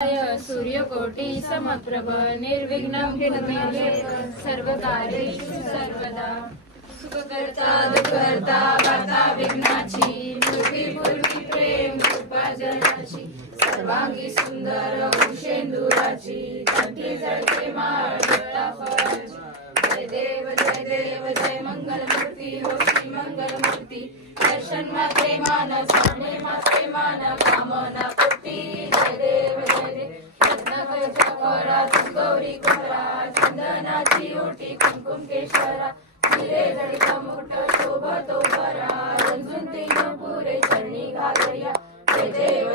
सूर्यकोटि समप्रभ निर्विघ्नं कुरु सर्वकार्येषु सर्वदा। सुखकर्ता दुःखहर्ता वार्ता विघ्नाची मूर्ती प्रेम कृपा जनाची सर्वांगी सुंदर उषेंदुराची कंठी जळते माळ जटा फळाची। जय देव जय मंगलमूर्ती हो श्री मंगलमूर्ती दर्शन मात्रे मान सामने मात्रे मान कामना पूर्ती। जय देव रत्नाकरच्या फळात गौरी कोरा चंदनाची ओटी कुंकुम केशरा हिरे जडित मुठ शोभतो बरा रंजून तीन पुरे चरणी घालया। जय देव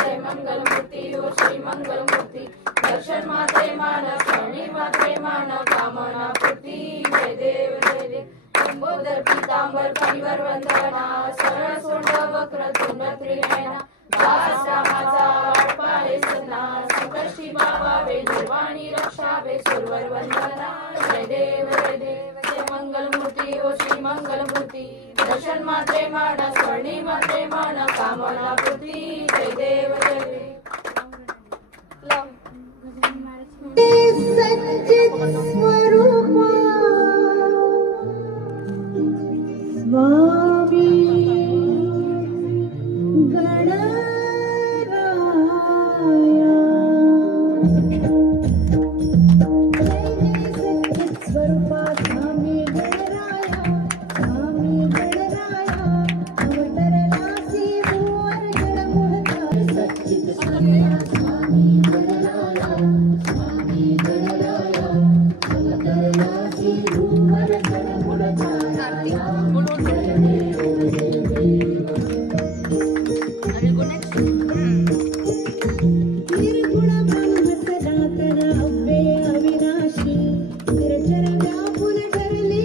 जय मंगलमूर्ती हो श्री मंगलमूर्ती दर्शन मात्रे मान सामने मात्रे मान कामना पूर्ती। जय देव लंबोदर पीतांबर परिवर वंदना सरळ सोंड वक्र तुंड त्रिनयना दास रामाचा वाटपाळे सन्ना संकष्टी पावावे निर्वाणी रक्षावे सुरवर वंदना। जय देव जय मंगलमूर्ती ओ श्री मंगलमूर्ती दर्शन मात्रे मान स्वर्णी मात्रे मान कामना पूर्ती। जय देव सच्चित स्वरूपा स्वामी गणराया सच्चित स्वरूपा स्वामी गणराया अवतरलासी भुवर जडमुहता। सच्चित स्वरूपा स्वामी गणराया अवतरलासी भुवर जडमुहता। निर्गुण ब्रह्म सनातन अव्यय अविनाशी निरचर व्यापुल ठरले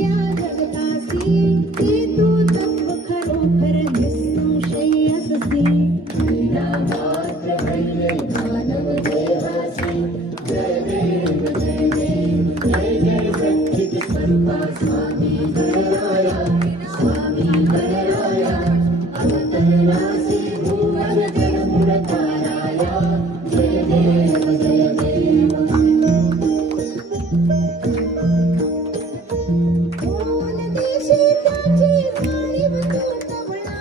या जगतासी। ते तू तत्व खरोखर निसंशय अससी मात्र पहिले मानव देवासी। जय देव जय जय सच्चित स्वरूपा स्वामी गणराया अवतरलासी भुवन जडमुहताराया। जय देव ओन देशे त्याची जाणीव तवळा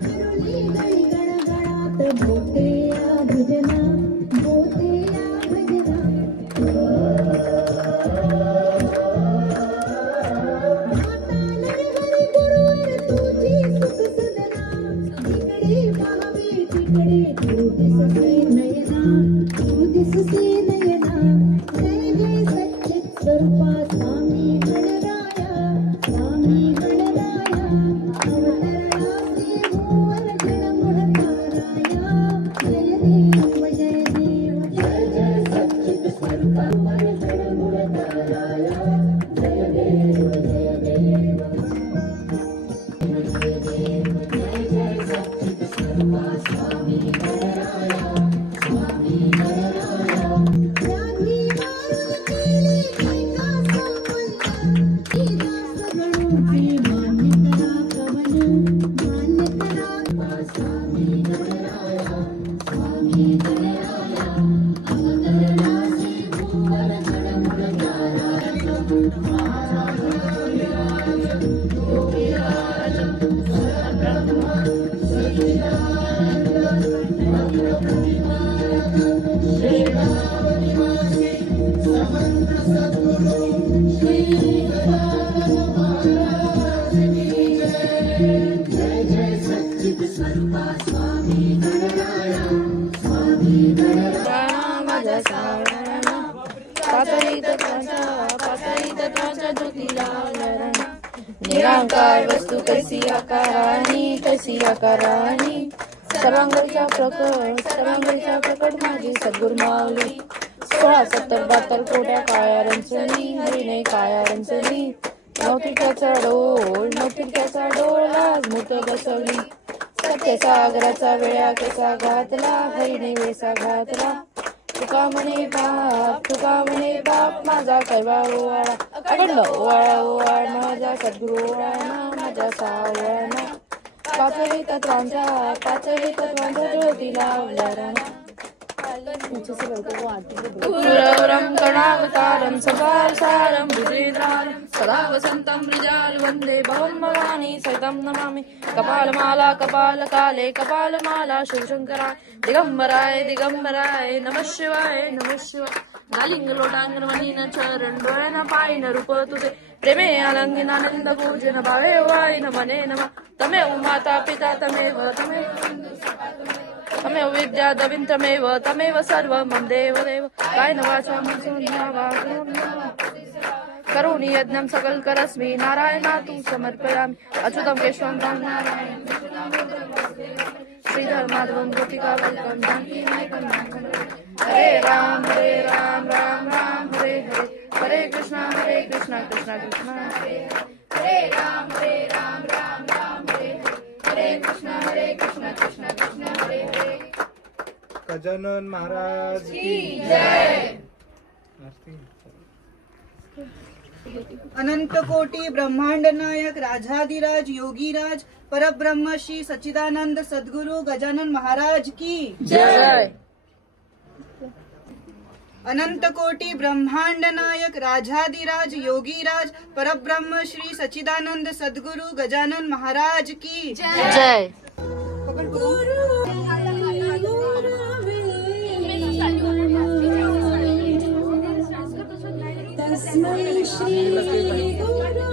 करुली गळी गणगणात भोते या भजना माता नरहरी गुरुवर तुझी सुख सदना। जिकडे पाहावे तिकडे तू दिससे नयना जय जय सच्चित स्वरूपा स्वामी गणराया अवतरलासी भुवर जडमुहताराया। जय देव जय जय सच्चित स्वरूपा भुवर जडमुहताराया। जय देव जय जय सच्चित स्वरूपा स्वामी गणराया राधी मारून केले कैका सामल ही दास गणूची मान्य करा कवन स्वामी गणराया अवतरलासी भुवर जडमुहताराया। जय जय सच्चित स्वरूपा स्वामी गणराया माझा सावळा पातळी तत्वाचा ज्योतीला लरण निराकार वस्तू कशी आकारानी सर्वांगीचा प्रकट माझी सद्गुरु माऊली। 16 70 72 कोट्या काळ्या रंचनी हरिणे काळ्या रंचनी नवतिरक्याचा डोळ लाज मूर्त बसवली। सत्य सागराचा वेळा कसा घातला हरिणे वेसा घातला। तुका म्हणे बाप माझा कैवा ओवाळा अकडलं ओवाळा माझा सद्गुरु ओवाळा माझा सावळा। पाचही तत्वांचा ज्योती लावला पूरवरं कणावतारं सदासारं भुजेन्द्रारं सदा वसन्तं मृजाल वन्दे भवं भवानी सहितं नमामि कपालमाला कपालकाले कपालमाला शिवशङ्कराय दिगंबराय नमः शिवाय गालिंग लोटांगण वनीन चरण डोळ्याना पायन रूप तुझे प्रेमे आलंगिन आनंद पूजन भावे वाईन मने नमः तमेव माता पिता तमेव विद्या दविन्तमेव तमेव सर्वं देव कायेन वाचा मनसा वा करोमि यज्ञं सकलकरस्मै नारायणातु समर्पयामि अच्युतं केशवं तं नारायणं श्रीधर माधवं गोपिकावल्लभं जानकीनायकं हरे राम राम राम हरे हरे हरे कृष्णा कृष्णा कृष्णा हरे राम राम हरे हरे कृष्णा कृष्णा कृष्णा हरे हरे। गजानन महाराज की जय। अनंत कोटि ब्रह्मांड नायक राजाधिराज योगीराज परब्रह्म श्री सच्चिदानंद सद्गुरु गजानन महाराज की जय। अनंत कोटि ब्रह्मांड नायक राजाधिराज योगीराज परब्रह्म श्री सच्चिदानंद सद्गुरु गजानन महाराज की जय। तस्मै श्री गुरवे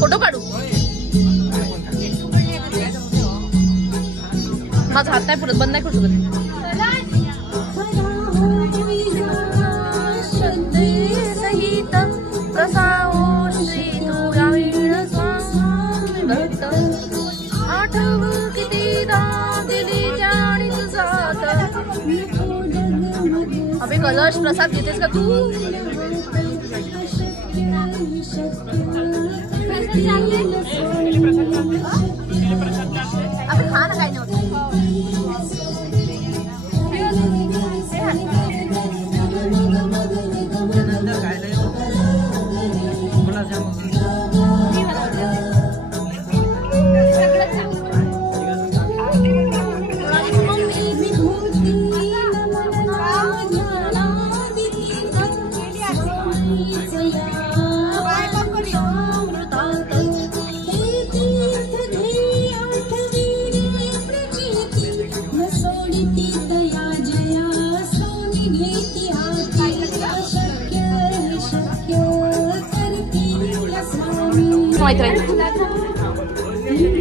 फोटो काढू माझा हात नाही पुरत बंद नाही करू शकत सहित प्रसाओ श्री ग्रामीण स्वामी भक्त आठव कितीदा दिली जाणी साथ अबे कलश प्रसाद घेतेस का तू अबे खा ना काय नव्हतं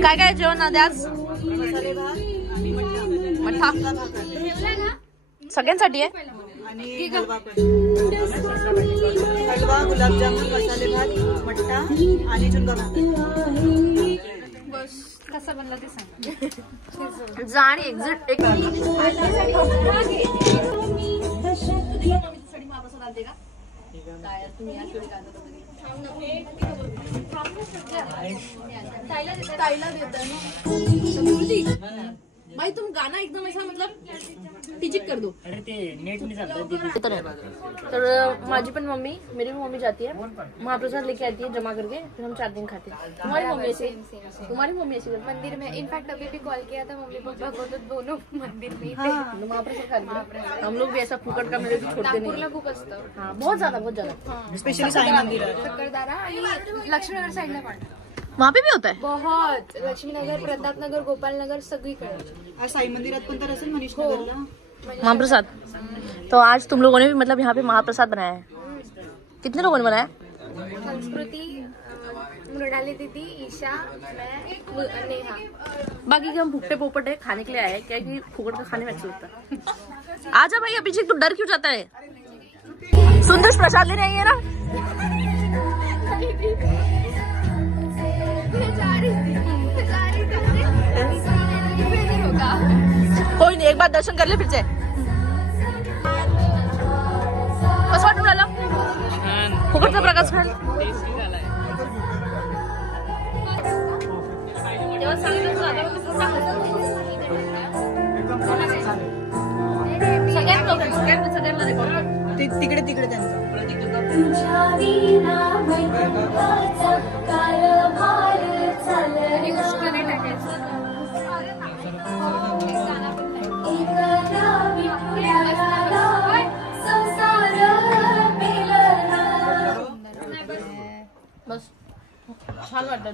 काय काय जेवण आज मठ्ठा सगळ्यांसाठी आहे आणि हलवा गुलाबजामुन मसाले भात मठ्ठा आणि झुणका भाकर कसा बनला ते सांग जाणी एक्झिट एक भाई तुम गाना एकदम ऐसा मतलब टिचिक कर दो. अरे ते नेट नाही चालत. तर माझी पण मम्मी, मेरी भी मम्मी जाती है, महाप्रसाद लेके आती है जमा करके, फिर हम 4 दिन खाते हैं. तुम्हारी मम्मी ऐसी, तुम्हारी मम्मी ऐसी करती मंदिर में इनफैक्ट अभी भी कॉल किया था, मम्मी पापा को, तो दोनों मंदिर में थे. है. महाप्रसाद खाते. हम लोग भी ऐसा फुकट का मेरे को छोड़ते नहीं. नागपूरला खूप असतं. हाँ बहुत ज्यादा. स्पेशली साई मंदिरात. सक्करदारा आणि लक्ष्मीनगर साईडला पण वहाँ पे भी होता है. बहुत. लक्ष्मीनगर, प्रतापनगर, गोपालनगर सगळीकडे. आज साई मंदिरात पण तर असेल मनीष नगरला. महाप्रसाद. तो आज तुम लोगों ने भी मतलब यहाँ पे महाप्रसाद बनाया है. कितने लोगों ने बनाया? संस्कृती, मृणाली दीदी, ईशा, मैं, नेहा. बाकी के हम भुट्टे पोपट है खाने के लिए आए हैं, क्या कि फुकट का खाने में अच्छा लगता है. आजा भाई अभिषेक, तू डर क्यों जाता है? सुंदर प्रसाद लेने आई है ना. कोई नहीं, एक बार दर्शन कर ले फिर से. कसं वाटून राहिलं? फुकटचा प्रकाश खाल. तिकडे तिकडे त्यांचं. बस छान वाटतं.